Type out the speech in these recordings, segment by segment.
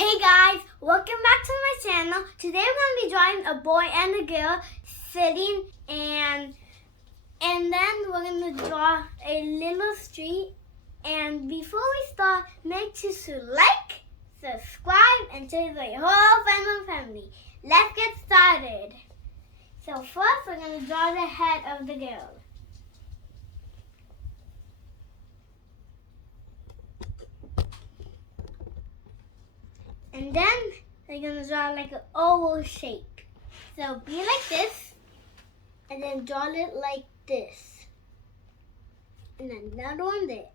Hey guys, welcome back to my channel. Today we're going to be drawing a boy and a girl sitting and then we're going to draw a little street. And before we start, make sure to like, subscribe, and share with your whole family. Let's get started. So first we're going to draw the head of the girl. And then we're going to draw like an oval shape. So be like this, and then draw it like this. And then another one there.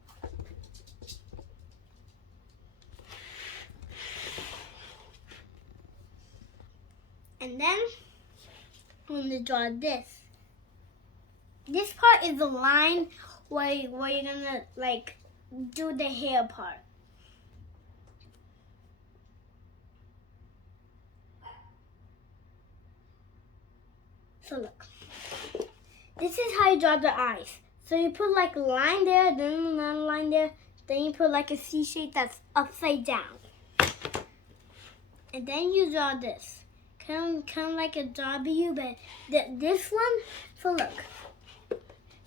And then I'm going to draw this. This part is the line where you're going to like do the hair part. So look, this is how you draw the eyes. So you put like a line there, then another line there, then you put like a C shape that's upside down. And then you draw this. Kind of like a W, but this one, so look.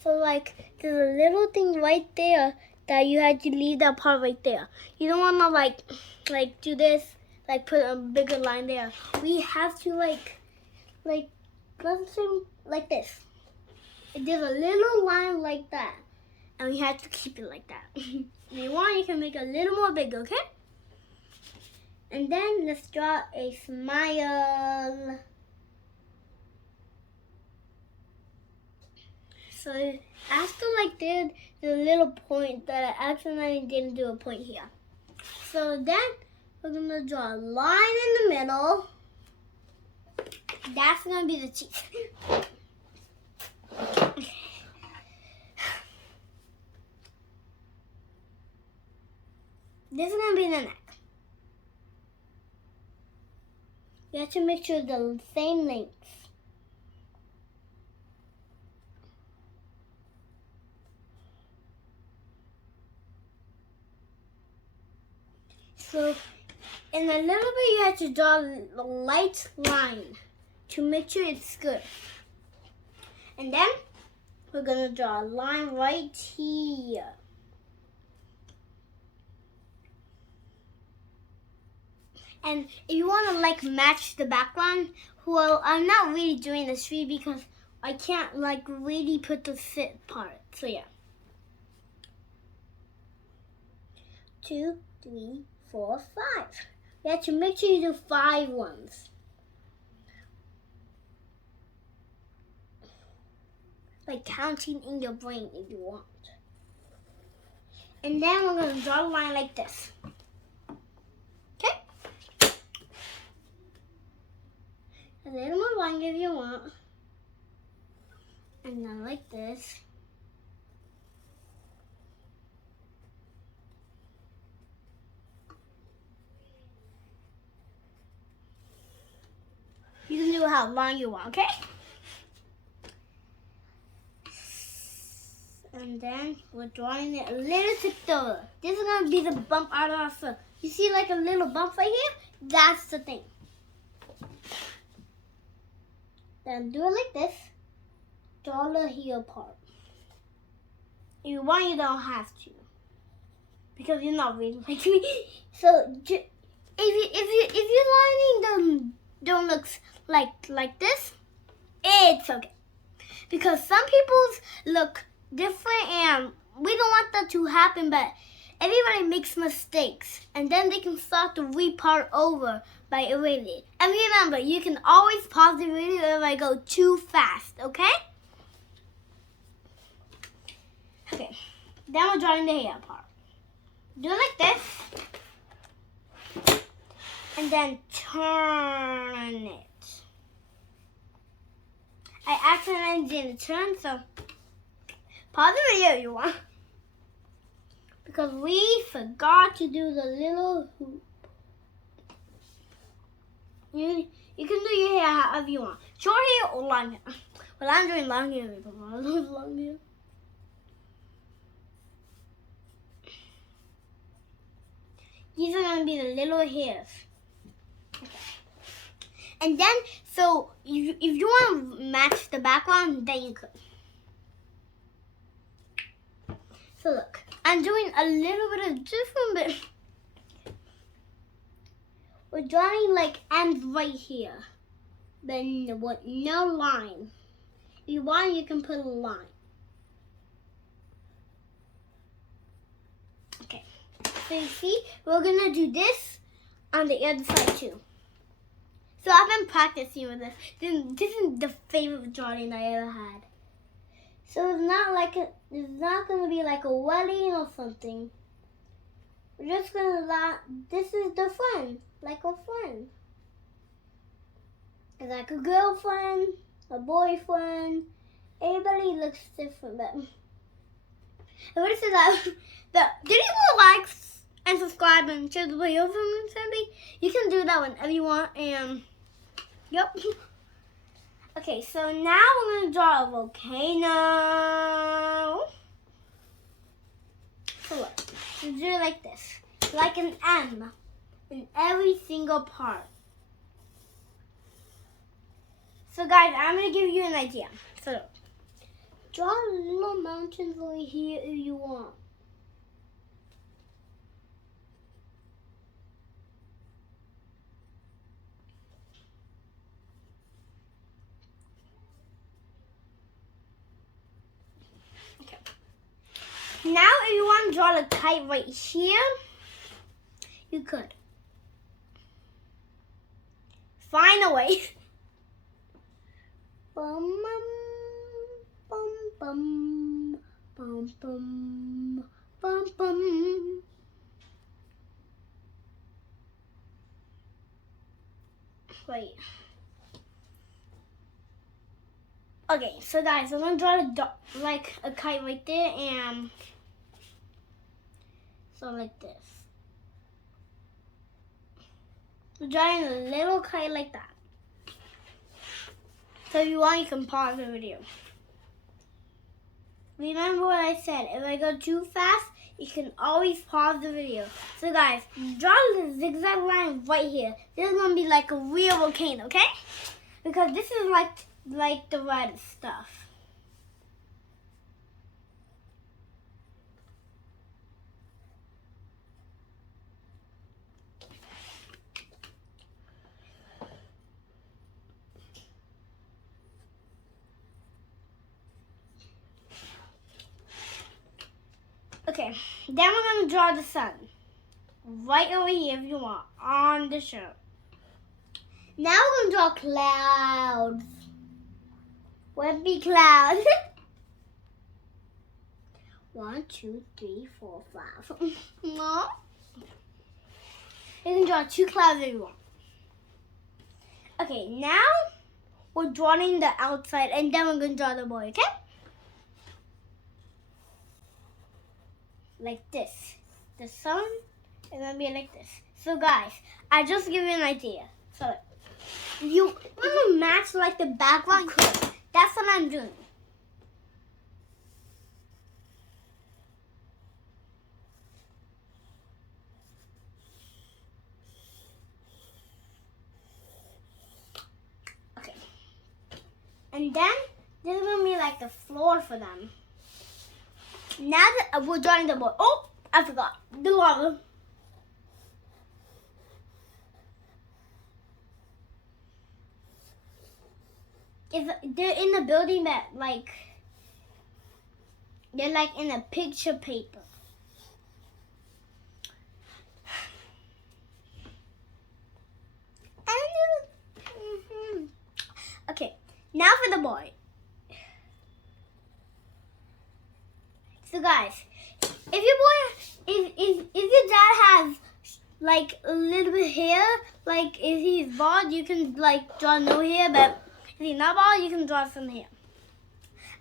So like, there's a little thing right there that you had to leave that part right there. You don't want to like do this, like put a bigger line there. We have to like let's say like this. There's a little line like that, and we have to keep it like that. If you want, you can make it a little more big, okay? And then let's draw a smile. So after like this, there's a little point that I accidentally didn't do a point here. So then we're gonna draw a line in the middle. That's gonna be the teeth. Okay. This is gonna be the neck. You have to make sure the same length. So in a little bit you have to draw a light line to make sure it's good. And then we're gonna draw a line right here. And if you want to like match the background, well, I'm not really doing the tree because I can't like really put the sit part. So yeah. 2, 3, 4, 5. You have to make sure you do 5 ones. Like counting in your brain if you want. And then we're gonna draw a line like this. A little more line if you want. And then like this. You can do how long you want, okay? And then we're drawing it a little thicker. This is gonna be the bump out of our foot. You see like a little bump right here? That's the thing. Then do it like this. Draw the heel part. If you want, you don't have to, because you're not really like me. So if your lining don't look like this, it's okay. Because some people's look different, and we don't want that to happen. But everybody makes mistakes, and then they can start to repart over by erasing. And remember, you can always pause the video if I go too fast, okay? Okay, then we're drawing the hair part. Do it like this, and then turn it. I accidentally didn't turn, so pause the video if you want. Because we forgot to do the little hoop. You can do your hair however you want. Short hair or long hair. Well, I'm doing long hair because I love long hair. These are going to be the little hairs. And then, so if you want to match the background, then you could. So look, I'm doing a little bit of different bit. We're drawing like ends right here, but with no line. If you want, you can put a line. Okay, so you see, we're gonna do this on the other side too. So I've been practicing with this. This is the favorite drawing I ever had. So it's not gonna be like a wedding or something. We're just gonna this is the friend, like a friend. It's like a girlfriend, a boyfriend. Everybody looks different, but what is that? Did you like and subscribe and share the video for me, Sandy? You can do that whenever you want. And yep. Okay, so now we're gonna draw a volcano. So look, you do it like this, like an M in every single part. So guys, I'm gonna give you an idea. So look, draw little mountains over here if you want. Now, if you want to draw the kite right here, you could. Find a way. Bum, bum, bum, bum, bum, bum, bum. Wait. Okay, so guys, I'm gonna draw like a kite right there, and so like this. We're drawing a little kite like that. So if you want, you can pause the video. Remember what I said, if I go too fast, you can always pause the video. So guys, draw the zigzag line right here. This is gonna be like a real volcano, okay? Because this is like the red stuff. Okay, then we're gonna draw the sun. Right over here if you want, on the shirt. Now we're gonna draw clouds. Wimpy clouds. 1, 2, 3, 4, 5. No. You can draw 2 clouds if you want. Okay, now we're drawing the outside, and then we're gonna draw the boy, okay? Like this. The sun is gonna be like this. So guys, I just give you an idea. So if you want to match like the background, that's what I'm doing. Okay. And then this is gonna be like the floor for them. Now that we're drawing the boy. Oh, I forgot. The lava. If they're in the building that they're like in a picture paper. Okay, now for the boy. So guys, if your dad has like a little bit hair, like if he's bald, you can like draw no hair, but if he's not bald, you can draw some hair.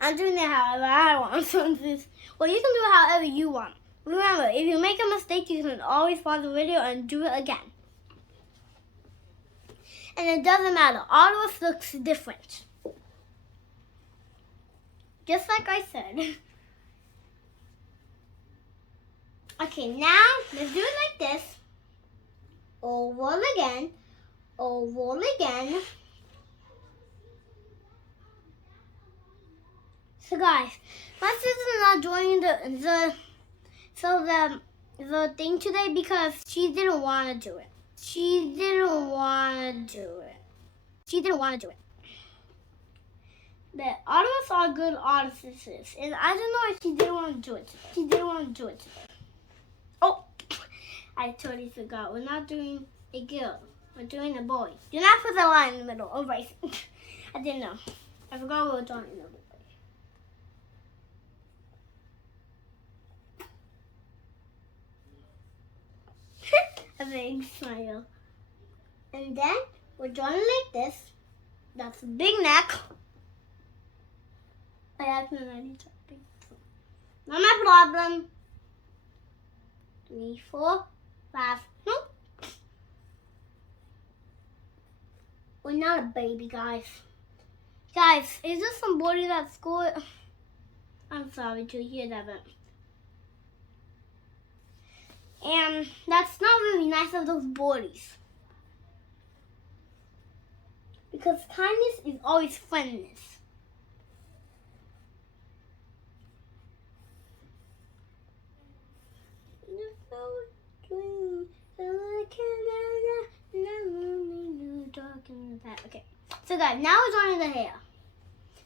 I'm doing it however I want. Well, you can do it however you want. Remember, if you make a mistake, you can always pause the video and do it again. And it doesn't matter. All of us looks different. Just like I said. Okay, now let's do it like this. Over again. Roll again. So guys, my sister's not joining the thing today because she didn't want to do it. She didn't want to do it. But all of us are good artists, and I don't know if she didn't want to do it today. Oh, I totally forgot. We're not doing a girl. We're doing a boy. Do not put the line in the middle. Oh, right. I didn't know. I forgot we were drawing a boy. A big smile. And then we're drawing like this. That's a big neck. I accidentally drew a big. Not my problem. 3, 4, 5. Nope. We're not a baby, guys. Guys, is there somebody at school? I'm sorry to hear that, but. And that's not really nice of those boys. Because kindness is always friendness. Okay, so guys, now we're drawing the hair.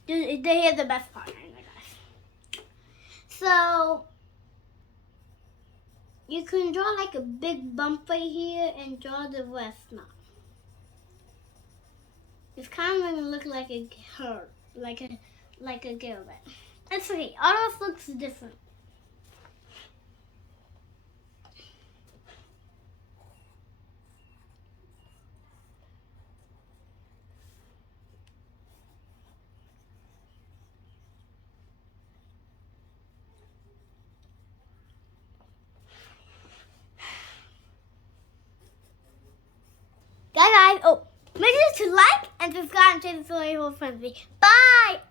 The hair is the best part, guys. So you can draw like a big bump right here and draw the rest now. It's kind of gonna look like a her, like a girl, but it's okay. All of us looks different. Guys, oh, make sure to like and subscribe and share this video with friends. Bye!